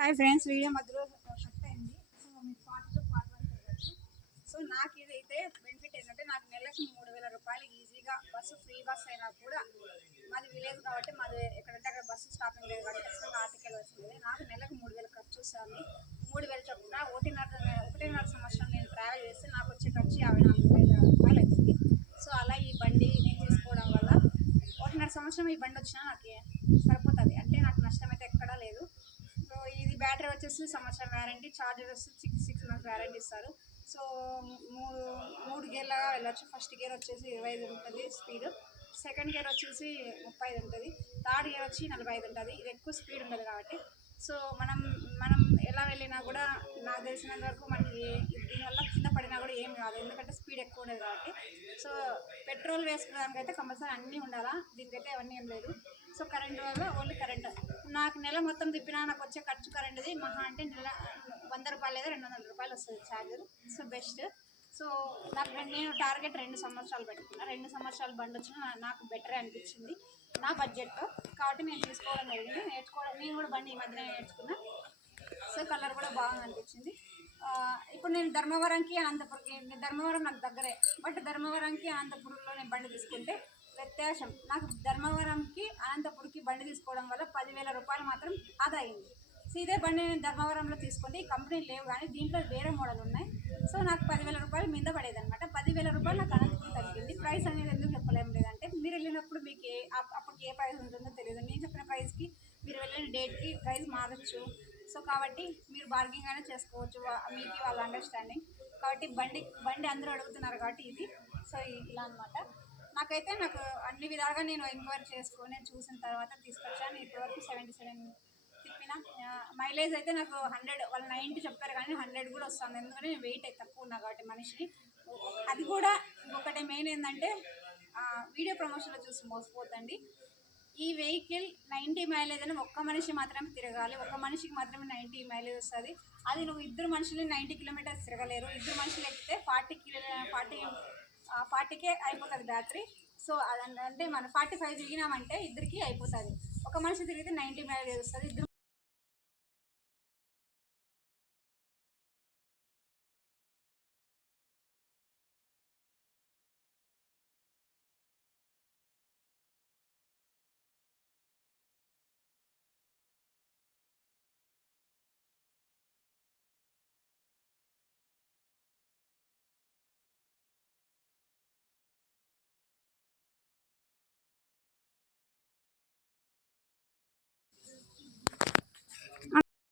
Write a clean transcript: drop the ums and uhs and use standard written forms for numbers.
Hi friends, video మధ్యలో cut అయింది. So మీరు పార్ట్ 1 చూడవచ్చు. సో నాకు ఇదైతే బెనిఫిట్ ఏంటంటే, నాకు నెలకు 3000 రూపాయలు ఈజీగా బస్సు ఫ్రీ బస్ అయినా కూడా, మాది విలేజ్ కాబట్టి మాది ఎక్కడంటే అక్కడ బస్సు స్టాపింగ్ లేదు కాబట్టి ఖచ్చితంగా ఆర్టికల్ వచ్చింది. నాకు నెలకు 3000 ఖర్చు వస్తుంది. 3000 చొప్పున ఒకటిన్నర సంవత్సరం నేను ట్రావెల్ చేస్తే నాకు వచ్చే ఖర్చు 54,000 అవుతుంది. సో అలా ఈ బండి నేను తీసుకోవడం వల్ల ఒకటిన్నర సంవత్సరం ఈ బండి వచ్చినా నాకు సరిపోతుంది. అంటే నాకు నష్టం అయితే ఎక్కడా లేదు. సో ఇది బ్యాటరీ వచ్చేసి సంవత్సరం వ్యారంటీ, ఛార్జర్ వచ్చి సిక్స్ మంత్స్ వ్యారంటీ ఇస్తారు. సో మూడు మూడు గేర్లాగా వెళ్ళచ్చు. ఫస్ట్ గేర్ వచ్చేసి 25 ఉంటుంది స్పీడ్, సెకండ్ గేర్ వచ్చేసి 35 ఉంటుంది, థర్డ్ గేర్ వచ్చి 45 ఉంటుంది. ఇది ఎక్కువ స్పీడ్ ఉండదు కాబట్టి సో మనం మనం ఎలా వెళ్ళినా కూడా నాకు తెలిసినంత వరకు మనకి దీనివల్ల కింద పడినా కూడా ఏం కాదు, ఎందుకంటే స్పీడ్ ఎక్కువ ఉండదు కాబట్టి. సో పెట్రోల్ వేసుకోవడానికి అయితే కంపల్సరీ అన్నీ ఉండాలా, దీనికైతే అవన్నీ ఏం లేదు. సో కరెంట్ వల్ల ఓన్లీ కరెంట్ నాకు నెల మొత్తం తిప్పినా నాకు వచ్చే ఖర్చు కరెంట్ది మహా అంటే నెల 100 రూపాయలు లేదా 200 రూపాయలు వస్తుంది ఛార్జర్. So best. సో నేను టార్గెట్ 2 సంవత్సరాలు పెట్టుకున్నా. 2 సంవత్సరాలు బండి వచ్చినా నాకు బెటరే అనిపించింది నా బడ్జెట్తో, కాబట్టి నేను తీసుకోవడం జరిగింది. నేను కూడా బండి ఈ మధ్యనే నేర్చుకున్నా. సో కలర్ కూడా బాగా అనిపించింది. ఇప్పుడు నేను ధర్మవరంకి అనంతపురంకి, ధర్మవరం నాకు దగ్గరే, బట్ ధర్మవరంకి అనంతపురంలో నేను బండి తీసుకుంటే వ్యత్యాసం నాకు ధర్మవరంకి అనంతపురంకి బండి తీసుకోవడం వల్ల 10,000 రూపాయలు మాత్రం ఆదా అయింది. సో ఇదే బండి నేను ధర్మవరంలో తీసుకుంటే ఈ కంపెనీలు లేవు కానీ దీంట్లో వేరే మోడల్ ఉన్నాయి. సో నాకు 10,000 రూపాయలు మీద పడేది అనమాట. 10,000 రూపాయలు నాకు అనంతపురం తగ్గింది. ప్రైస్ అనేది ఎందుకు చెప్పలేము లేదంటే, మీరు వెళ్ళినప్పుడు మీకు అప్పటికి ఏ ప్రైస్ ఉంటుందో తెలియదు. నేను చెప్పిన ప్రైస్కి మీరు వెళ్ళిన డేట్కి ప్రైస్ మారచ్చు. సో కాబట్టి మీరు బార్గింగ్ అయినా చేసుకోవచ్చు, మీకు వాళ్ళ అండర్స్టాండింగ్. కాబట్టి బండి అందరూ అడుగుతున్నారు కాబట్టి ఇది. సో ఇలా అనమాట. నాకు అన్ని విధాలుగా నేను ఎంక్వైరీ చేసుకొని చూసిన తర్వాత తీసుకొచ్చాను. ఇప్పటివరకు 77 తిప్పిన. మైలేజ్ అయితే నాకు 100, వాళ్ళు 90 చెప్పారు కానీ 100 కూడా వస్తుంది. ఎందుకంటే నేను వెయిట్ అయితే తక్కువ ఉన్నా కాబట్టి మనిషిని. అది కూడా ఇంకొకటి మెయిన్ ఏంటంటే, వీడియో ప్రమోషన్లో చూసి మోసపోతండి. ఈ వెహికల్ 90 మైలేజ్ అని ఒక్క మనిషి మాత్రమే తిరగాలి, ఒక్క మనిషికి మాత్రమే 90 మైలేజ్ వస్తుంది. అది నువ్వు ఇద్దరు మనుషులు 90 కిలోమీటర్స్ తిరగలేరు. ఇద్దరు మనుషులు ఎక్కితే 40కే అయిపోతుంది బ్యాటరీ. సో అదంటే మనం 45 తిరిగినామంటే ఇద్దరికి అయిపోతుంది. ఒక మనిషి తిరిగితే 90 మైలేజ్ వస్తుంది. ఇద్దరు